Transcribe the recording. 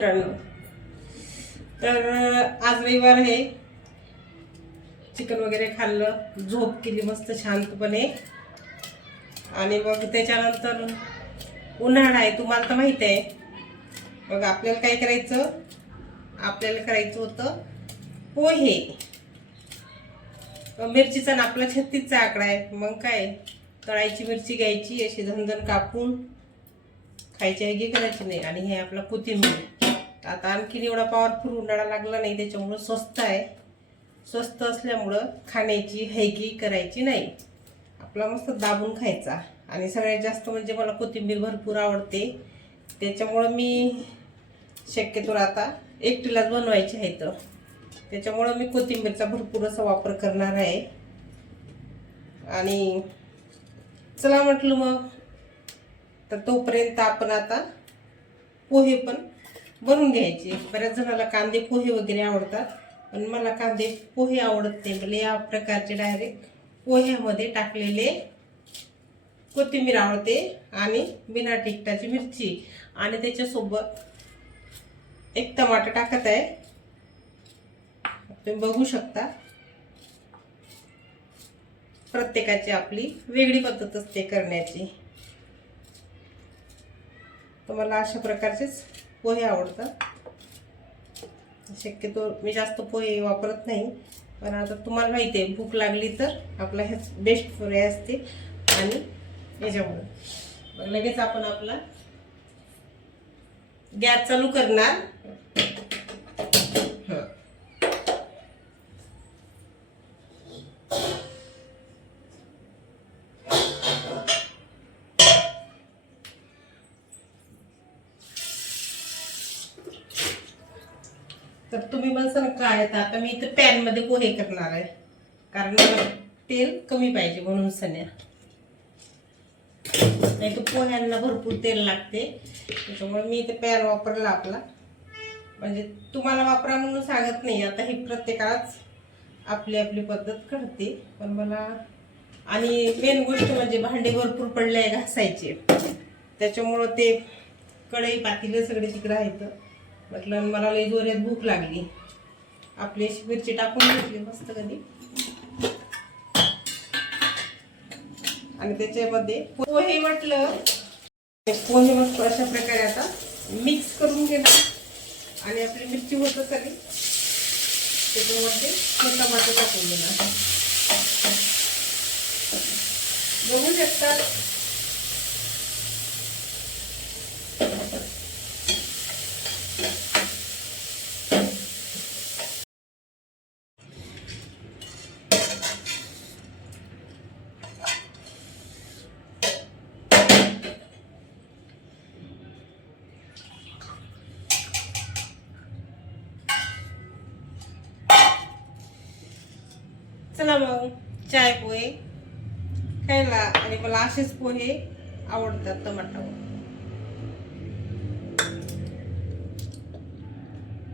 मित्रांनो, तर आज रविवार आहे. चिकन वगैरे खाल्लं, झोप केली मस्त शांतपणे. आणि मग त्याच्यानंतर उन्हाळा आहे, तुम्हाला तर माहिती आहे. मग आपल्याला काय करायचं, आपल्याला करायचं होतं पोहे. मिरचीचा ना आपला 36चा आकडा आहे. मग काय, तळायची मिरची घ्यायची, अशी झणझण कापून खायची आहे की करायची नाही. आणि हे आपला कोथिंबीर. आता आणखीन एवढा पॉवरफुल उन्हाळा लागला नाही, त्याच्यामुळं स्वस्त आहे. स्वस्त असल्यामुळं खाण्याची हैगी करायची नाही, आपला मस्त दाबून खायचा. आणि सगळ्यात जास्त म्हणजे मला कोथिंबीर भरपूर आवडते, त्याच्यामुळं मी शक्यतो आता एकटीलाच बनवायची आहे. तर त्याच्यामुळं मी कोथिंबीरचा भरपूर असा वापर करणार आहे. आणि चला म्हटलं मग, तर तोपर्यंत आपण आता पोहे पण बनवून घ्यायचे. बऱ्याच जणाला कांदे पोहे वगैरे आवडतात, पण मला कांदे पोहे आवडत नाही. मला या प्रकारचे डायरेक्ट पोह्यामध्ये टाकलेले कोथिंबीर आवडते, आणि बिना तिखटाची मिरची, आणि त्याच्यासोबत एक टमाटर टाकत आहे. तुम्ही बघू शकता, प्रत्येकाची आपली वेगळी पद्धत असते करण्याची. तर मला अशा प्रकारचेच पोहे आवडतात. शक्यतो मी जास्त पोहे वापरत नाही, पण आता तुम्हाला माहिती आहे, भूक लागली तर आपला हे बेस्ट पर्याय असते. आणि याच्यामुळे लगेच आपण आपला गॅस चालू करणार. तर तुम्ही म्हणसान काय, आता मी इथे पॅन मध्ये पोहे करणार आहे, कारण मला तेल कमी पाहिजे म्हणून. सण्या नाही तर पोह्यांना भरपूर तेल लागते, त्याच्यामुळे मी इथे पॅन वापरला आपला. म्हणजे तुम्हाला वापरा म्हणून सांगत नाही, आता ही प्रत्येकाच आपली आपली पद्धत करते. पण मला, आणि मेन गोष्ट म्हणजे भांडे भरपूर पडले घासायचे, त्याच्यामुळं ते कढई पातेलं सगळे तिकडे आहेत. म्हटलं मला लई जोरात भूक लागली, आपली अशी मिरची टाकून घेतली मस्त कधी. आणि त्याच्यामध्ये पोहे म्हटलं, पोहे मस्त अशा प्रकारे आता मिक्स करून घेणार. आणि आपली मिरची होत आली, त्याच्यामध्ये टमाटर टाकून देणार. बघू शकतात चला मग चाय पोहे खायला. आणि मला असेच पोहे आवडतात टमाटावर.